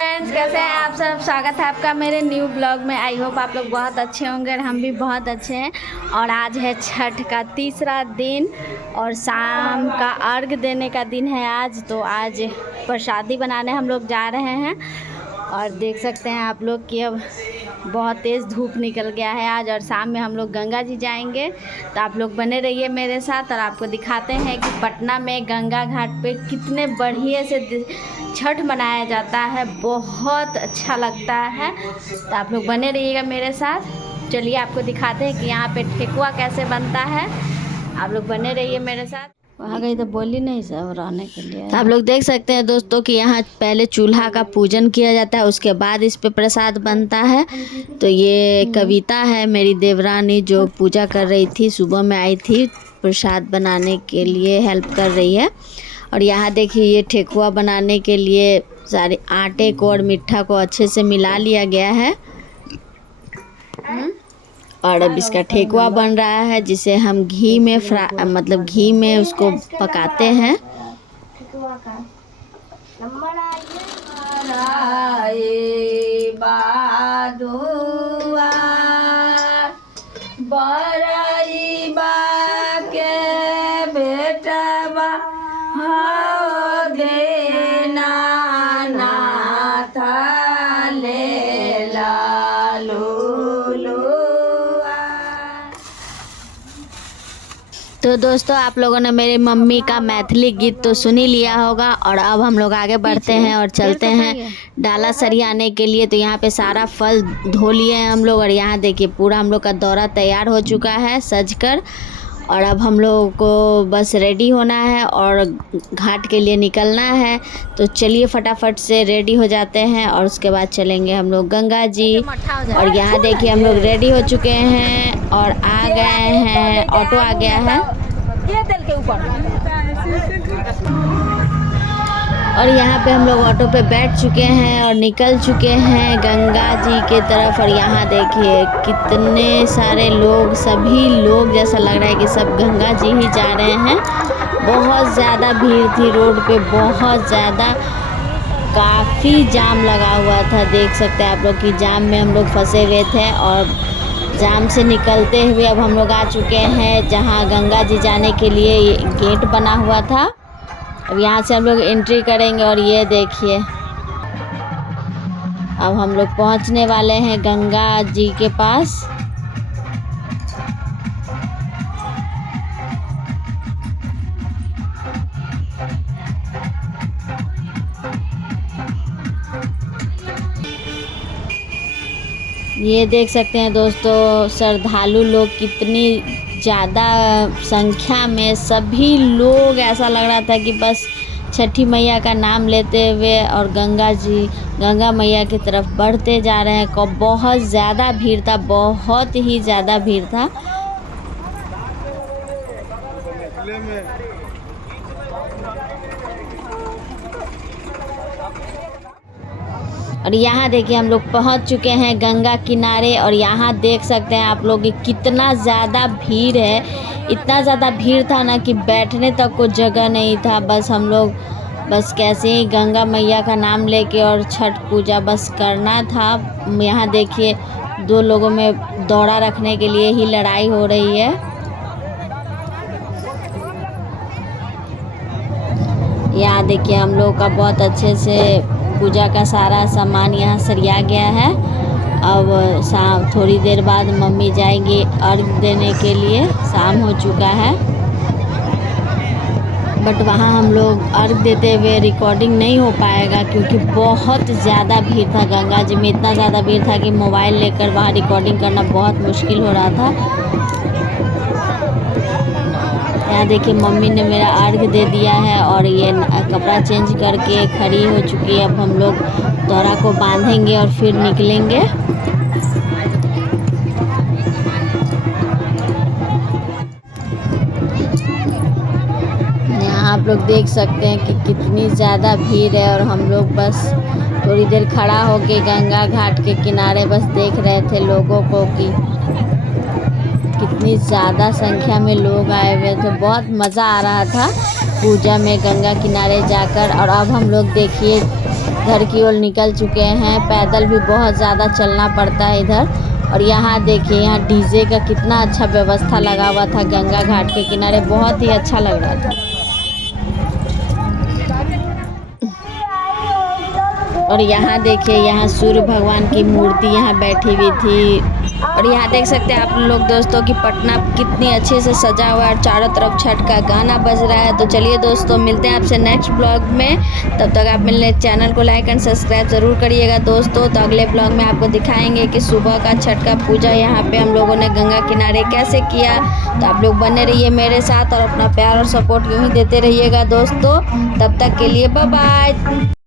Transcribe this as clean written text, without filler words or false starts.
Friends, कैसे हैं आप सब। स्वागत है आपका मेरे न्यू ब्लॉग में। आई होप आप लोग बहुत अच्छे होंगे और हम भी बहुत अच्छे हैं। और आज है छठ का तीसरा दिन और शाम का अर्घ देने का दिन है आज। तो आज प्रसादी बनाने हम लोग जा रहे हैं और देख सकते हैं आप लोग कि अब बहुत तेज़ धूप निकल गया है आज। और शाम में हम लोग गंगा जी जाएंगे, तो आप लोग बने रहिए मेरे साथ और आपको दिखाते हैं कि पटना में गंगा घाट पे कितने बढ़िया से छठ मनाया जाता है। बहुत अच्छा लगता है, तो आप लोग बने रहिएगा मेरे साथ। चलिए आपको दिखाते हैं कि यहाँ पे ठेकुआ कैसे बनता है। आप लोग बने रहिए मेरे साथ। वहाँ गई तो बोली नहीं सब रहने के लिए। तो आप लोग देख सकते हैं दोस्तों कि यहाँ पहले चूल्हा का पूजन किया जाता है, उसके बाद इस पे प्रसाद बनता है। तो ये कविता है मेरी देवरानी जो पूजा कर रही थी, सुबह में आई थी प्रसाद बनाने के लिए हेल्प कर रही है। और यहाँ देखिए ये ठेकुआ बनाने के लिए सारे आटे को और मिठा को अच्छे से मिला लिया गया है। और अब इसका ठेकुआ बन रहा है जिसे हम घी में मतलब घी में उसको पकाते हैं। तो दोस्तों आप लोगों ने मेरी मम्मी का मैथिली गीत तो सुन ही लिया होगा। और अब हम लोग आगे बढ़ते हैं और चलते हैं डाला सरियाने के लिए। तो यहाँ पे सारा फल धो लिए हैं हम लोग और यहाँ देखिए पूरा हम लोग का दौरा तैयार हो चुका है सजकर। और अब हम लोगों को बस रेडी होना है और घाट के लिए निकलना है। तो चलिए फटाफट से रेडी हो जाते हैं और उसके बाद चलेंगे हम लोग गंगा जी। और यहाँ देखिए हम लोग रेडी हो चुके हैं और आ गए हैं, ऑटो आ गया है और यहाँ पे हम लोग ऑटो पे बैठ चुके हैं और निकल चुके हैं गंगा जी के तरफ। और यहाँ देखिए कितने सारे लोग, सभी लोग जैसा लग रहा है कि सब गंगा जी ही जा रहे हैं। बहुत ज़्यादा भीड़ थी रोड पे, बहुत ज़्यादा, काफ़ी जाम लगा हुआ था। देख सकते हैं आप लोग कि जाम में हम लोग फंसे हुए थे। और जाम से निकलते हुए अब हम लोग आ चुके हैं जहाँ गंगा जी जाने के लिए गेट बना हुआ था। अब यहाँ से हम लोग एंट्री करेंगे और ये देखिए अब हम लोग पहुँचने वाले हैं गंगा जी के पास। ये देख सकते हैं दोस्तों श्रद्धालु लोग कितनी ज़्यादा संख्या में, सभी लोग, ऐसा लग रहा था कि बस छठी मैया का नाम लेते हुए और गंगा मैया की तरफ बढ़ते जा रहे हैं। बहुत ज़्यादा भीड़ था, बहुत ही ज़्यादा भीड़ था। और यहाँ देखिए हम लोग पहुँच चुके हैं गंगा किनारे। और यहाँ देख सकते हैं आप लोग कि कितना ज़्यादा भीड़ है। इतना ज़्यादा भीड़ था ना कि बैठने तक को जगह नहीं था। बस हम लोग कैसे ही गंगा मैया का नाम लेके और छठ पूजा बस करना था। यहाँ देखिए दो लोगों में दौड़ा रखने के लिए ही लड़ाई हो रही है। यहाँ देखिए हम लोग का बहुत अच्छे से पूजा का सारा सामान यहाँ सरिया गया है। अब शाम थोड़ी देर बाद मम्मी जाएंगी अर्घ देने के लिए, शाम हो चुका है। बट वहाँ हम लोग अर्घ देते हुए रिकॉर्डिंग नहीं हो पाएगा क्योंकि बहुत ज़्यादा भीड़ था गंगा जी में। इतना ज़्यादा भीड़ था कि मोबाइल लेकर वहाँ रिकॉर्डिंग करना बहुत मुश्किल हो रहा था। यहाँ देखिए मम्मी ने मेरा अर्घ दे दिया है और ये कपड़ा चेंज करके खड़ी हो चुकी है। अब हम लोग दौरा को बांधेंगे और फिर निकलेंगे। यहाँ आप लोग देख सकते हैं कि कितनी ज़्यादा भीड़ है और हम लोग बस थोड़ी देर खड़ा होके गंगा घाट के किनारे बस देख रहे थे लोगों को कि कितनी ज़्यादा संख्या में लोग आए हुए थे। बहुत मज़ा आ रहा था पूजा में गंगा किनारे जाकर। और अब हम लोग देखिए घर की ओर निकल चुके हैं। पैदल भी बहुत ज़्यादा चलना पड़ता है इधर। और यहाँ देखिए, यहाँ डीजे का कितना अच्छा व्यवस्था लगा हुआ था गंगा घाट के किनारे, बहुत ही अच्छा लग रहा था। और यहाँ देखिए, यहाँ सूर्य भगवान की मूर्ति यहाँ बैठी हुई थी। और यहाँ देख सकते हैं आप लोग दोस्तों कि पटना कितनी अच्छे से सजा हुआ है और चारों तरफ छठ का गाना बज रहा है। तो चलिए दोस्तों, मिलते हैं आपसे नेक्स्ट ब्लॉग में। तब तक आप मेरे चैनल को लाइक एंड सब्सक्राइब ज़रूर करिएगा दोस्तों। तो अगले ब्लॉग में आपको दिखाएंगे कि सुबह का छठ का पूजा यहाँ पे हम लोगों ने गंगा किनारे कैसे किया। तो आप लोग बने रहिए मेरे साथ और अपना प्यार और सपोर्ट यूँ ही देते रहिएगा दोस्तों। तब तक के लिए बाय बाय।